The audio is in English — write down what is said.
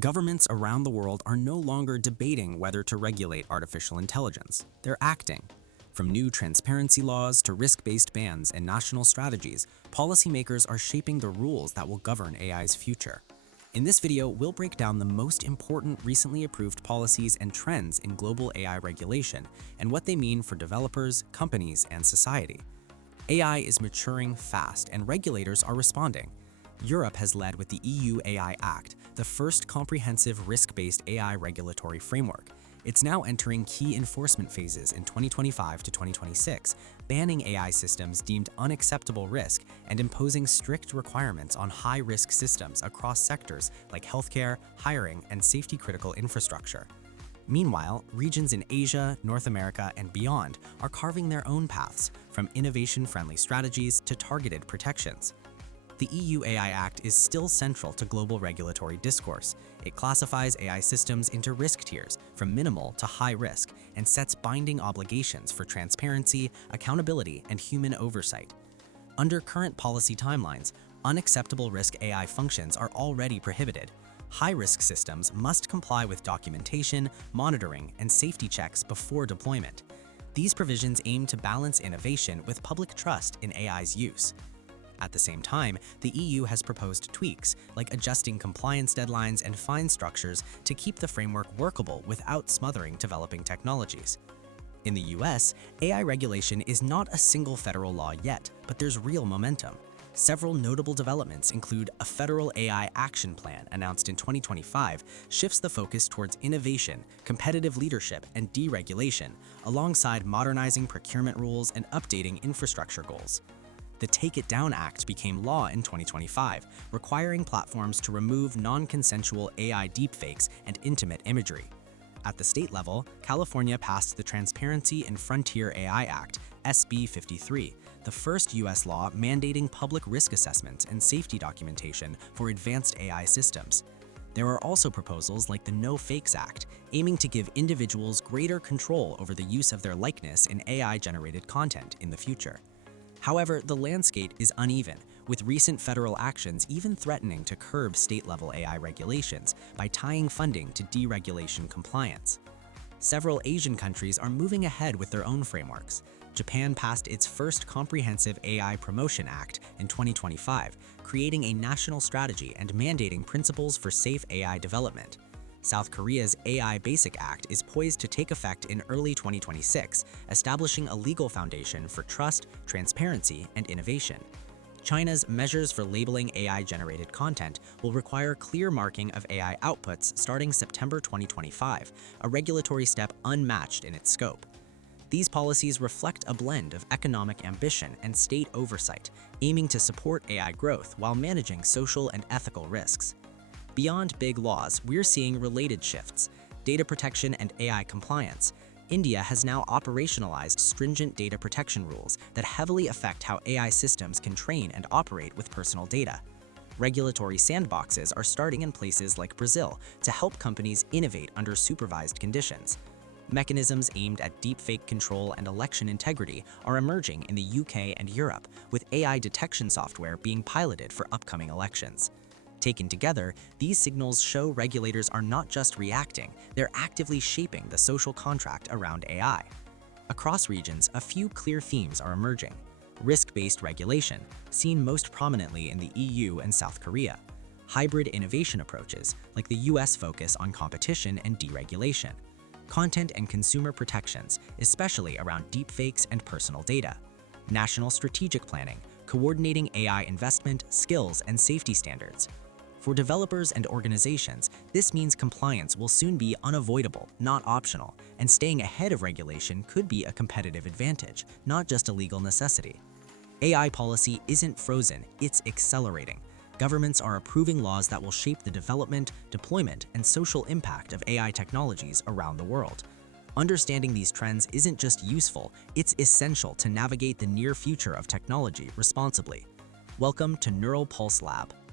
Governments around the world are no longer debating whether to regulate artificial intelligence. They're acting. From new transparency laws to risk-based bans and national strategies, policymakers are shaping the rules that will govern AI's future. In this video, we'll break down the most important recently approved policies and trends in global AI regulation and what they mean for developers, companies, and society. AI is maturing fast, and regulators are responding. Europe has led with the EU AI Act, the first comprehensive risk-based AI regulatory framework. It's now entering key enforcement phases in 2025 to 2026, banning AI systems deemed unacceptable risk and imposing strict requirements on high-risk systems across sectors like healthcare, hiring, and safety-critical infrastructure. Meanwhile, regions in Asia, North America, and beyond are carving their own paths, from innovation-friendly strategies to targeted protections. The EU AI Act is still central to global regulatory discourse. It classifies AI systems into risk tiers, from minimal to high risk, and sets binding obligations for transparency, accountability, and human oversight. Under current policy timelines, unacceptable risk AI functions are already prohibited. High-risk systems must comply with documentation, monitoring, and safety checks before deployment. These provisions aim to balance innovation with public trust in AI's use. At the same time, the EU has proposed tweaks, like adjusting compliance deadlines and fine structures to keep the framework workable without smothering developing technologies. In the US, AI regulation is not a single federal law yet, but there's real momentum. Several notable developments include a federal AI action plan announced in 2025 shifts the focus towards innovation, competitive leadership, and deregulation, alongside modernizing procurement rules and updating infrastructure goals. The Take It Down Act became law in 2025, requiring platforms to remove non-consensual AI deepfakes and intimate imagery. At the state level, California passed the Transparency in Frontier AI Act, SB 53, the first U.S. law mandating public risk assessments and safety documentation for advanced AI systems. There are also proposals like the No Fakes Act, aiming to give individuals greater control over the use of their likeness in AI-generated content in the future. However, the landscape is uneven, with recent federal actions even threatening to curb state-level AI regulations by tying funding to deregulation compliance. Several Asian countries are moving ahead with their own frameworks. Japan passed its first comprehensive AI Promotion Act in 2025, creating a national strategy and mandating principles for safe AI development. South Korea's AI Basic Act is poised to take effect in early 2026, establishing a legal foundation for trust, transparency, and innovation. China's measures for labeling AI-generated content will require clear marking of AI outputs starting September 2025, a regulatory step unmatched in its scope. These policies reflect a blend of economic ambition and state oversight, aiming to support AI growth while managing social and ethical risks. Beyond big laws, we're seeing related shifts: data protection and AI compliance. India has now operationalized stringent data protection rules that heavily affect how AI systems can train and operate with personal data. Regulatory sandboxes are starting in places like Brazil to help companies innovate under supervised conditions. Mechanisms aimed at deepfake control and election integrity are emerging in the UK and Europe, with AI detection software being piloted for upcoming elections. Taken together, these signals show regulators are not just reacting, they're actively shaping the social contract around AI. Across regions, a few clear themes are emerging. Risk-based regulation, seen most prominently in the EU and South Korea. Hybrid innovation approaches, like the US focus on competition and deregulation. Content and consumer protections, especially around deepfakes and personal data. National strategic planning, coordinating AI investment, skills, and safety standards. For developers and organizations, this means compliance will soon be unavoidable, not optional, and staying ahead of regulation could be a competitive advantage, not just a legal necessity. AI policy isn't frozen, it's accelerating. Governments are approving laws that will shape the development, deployment, and social impact of AI technologies around the world. Understanding these trends isn't just useful, it's essential to navigate the near future of technology responsibly. Welcome to Neural Pulse Lab.